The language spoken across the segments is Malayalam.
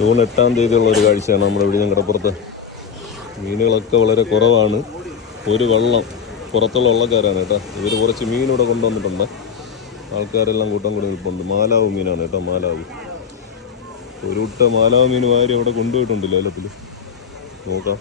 ജൂൺ 8-ാം തീയതിയുള്ള ഒരു കാഴ്ചയാണ് നമ്മുടെ ഇവിടെ കടപ്പുറത്ത്. മീനുകളൊക്കെ വളരെ കുറവാണ്. ഒരു വള്ളം പുറത്തുള്ള വള്ളക്കാരാണ് കേട്ടോ. ഇവർ കുറച്ച് മീനിവിടെ കൊണ്ടുവന്നിട്ടുണ്ട്. ആൾക്കാരെല്ലാം കൂട്ടം കൂടി നിൽപ്പുണ്ട്. മാലാവ് മീനാണ് കേട്ടോ, മാലാവ്. ഒരു കുട്ട മാലാവ് മീൻ വാരി അവിടെ കൊണ്ടുപോയിട്ടുണ്ട് ലേലത്തിൽ. നോക്കാം.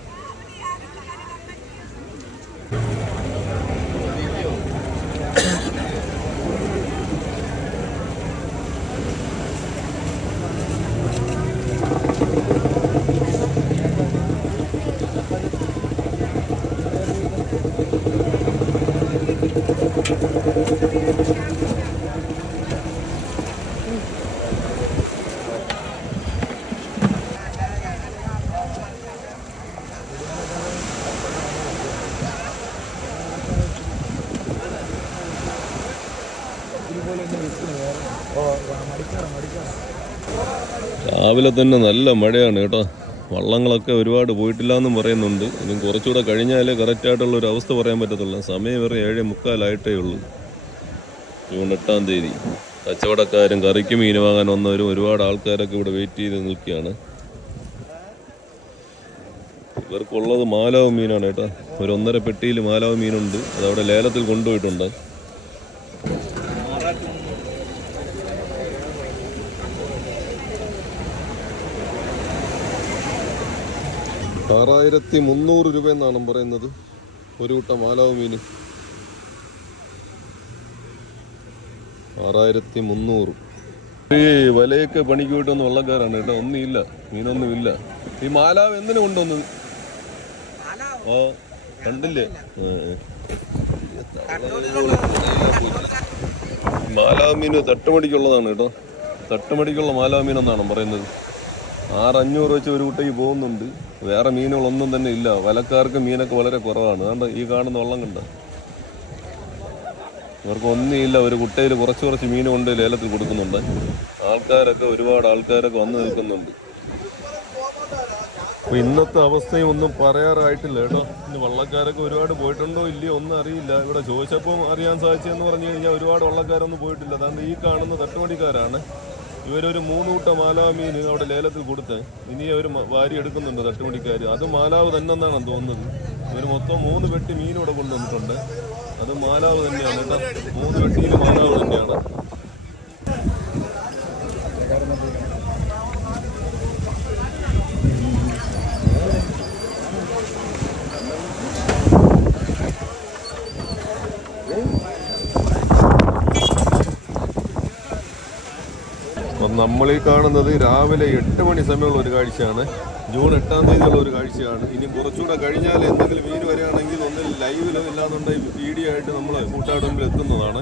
രാവിലെ തന്നെ നല്ല മഴയാണ് കേട്ടോ. വള്ളങ്ങളൊക്കെ ഒരുപാട് പോയിട്ടില്ല എന്നും പറയുന്നുണ്ട്. ഇനി കുറച്ചുകൂടെ കഴിഞ്ഞാലേ കറക്റ്റായിട്ടുള്ള ഒരു അവസ്ഥ പറയാൻ പറ്റത്തുള്ളൂ. സമയം വരെ 7:45 ഉള്ളൂ. ജൂൺ 8-ാം തീയതി. കച്ചവടക്കാരും കറിക്ക് മീൻ വാങ്ങാൻ വന്നവരും ഒരുപാട് ആൾക്കാരൊക്കെ ഇവിടെ വെയിറ്റ് ചെയ്ത് നിൽക്കുകയാണ്. ഇവർക്കുള്ളത് മാലാവ് മീനാണ് കേട്ടോ. ഒരു 1.5 പെട്ടിയിൽ മാലാവ് മീനുണ്ട്. അതവിടെ ലേലത്തിൽ കൊണ്ടുപോയിട്ടുണ്ട്. ₹6300 എന്നാണ് പറയുന്നത് ഒരു കൂട്ടം മാലാവ് മീന്. 6300. ഈ വലയൊക്കെ പണിക്ക് പോയിട്ടൊന്നും വള്ളക്കാരാണ് കേട്ടോ. ഒന്നുമില്ല, മീനൊന്നുമില്ല. ഈ മാലാവ് എന്തിനു കൊണ്ടുവന്നത്? കണ്ടില്ലേ? മാലാവ് മീന് തട്ടുമടിക്കുള്ളതാണ് കേട്ടോ. തട്ടുമടിക്കുള്ള മാലാവ് മീനെന്നാണ് പറയുന്നത്. 600-500 വെച്ച് ഒരു കുട്ടയ്ക്ക് പോകുന്നുണ്ട്. വേറെ മീനുകളൊന്നും തന്നെ ഇല്ല. വലക്കാർക്ക് മീനൊക്കെ വളരെ കുറവാണ്. അതുകൊണ്ട് ഈ കാണുന്ന വള്ളം കണ്ട ഇവർക്ക് ഒന്നുമില്ല. ഒരു കുട്ടയിൽ കുറച്ച് മീൻ കൊണ്ട് ലേലത്തിൽ കൊടുക്കുന്നുണ്ട്. ഒരുപാട് ആൾക്കാരൊക്കെ വന്ന് നിൽക്കുന്നുണ്ട്. അപ്പോൾ ഇന്നത്തെ അവസ്ഥയും ഒന്നും പറയാറായിട്ടില്ല കേട്ടോ. ഇന്ന് വള്ളക്കാരൊക്കെ ഒരുപാട് പോയിട്ടുണ്ടോ ഇല്ലയോ ഒന്നും അറിയില്ല. ഇവിടെ ചോദിച്ചപ്പോൾ അറിയാൻ സാധിച്ചതെന്ന് പറഞ്ഞു കഴിഞ്ഞാൽ ഒരുപാട് വള്ളക്കാരൊന്നും പോയിട്ടില്ല. അതുകൊണ്ട് ഈ കാണുന്ന തട്ടുപടിക്കാരാണ്. ഇവരൊരു 3 കൂട്ട മാലാവ് മീൻ അവിടെ ലേലത്തിൽ കൊടുത്ത് ഇനി അവർ വാരി എടുക്കുന്നുണ്ട് തട്ടുപടിക്കാർ. അത് മാലാവ് തന്നെ എന്നാണ് തോന്നുന്നത്. ഇവർ മൊത്തം 3 പെട്ടി മീൻ ഇവിടെ കൊണ്ടുവന്നിട്ടുണ്ട്. അത് മാലാവ് തന്നെയാണ് കേട്ടോ. 3 പെട്ടിയിൽ മാലാവ് തന്നെയാണ്. അപ്പം നമ്മളീ കാണുന്നത് രാവിലെ 8 മണി സമയമുള്ള ഒരു കാഴ്ചയാണ്. ജൂൺ 8-ാം തീയതിയുള്ള ഒരു കാഴ്ചയാണ്. ഇനി കുറച്ചുകൂടെ കഴിഞ്ഞാൽ എന്തെങ്കിലും മീൻ വരികയാണെങ്കിൽ ഒന്നിൽ ലൈവിലോ ഇല്ലാന്നുണ്ടെങ്കിൽ വീഡിയോ ആയിട്ട് നമ്മൾ കൂട്ടാട് മുമ്പിൽ എത്തുന്നതാണ്.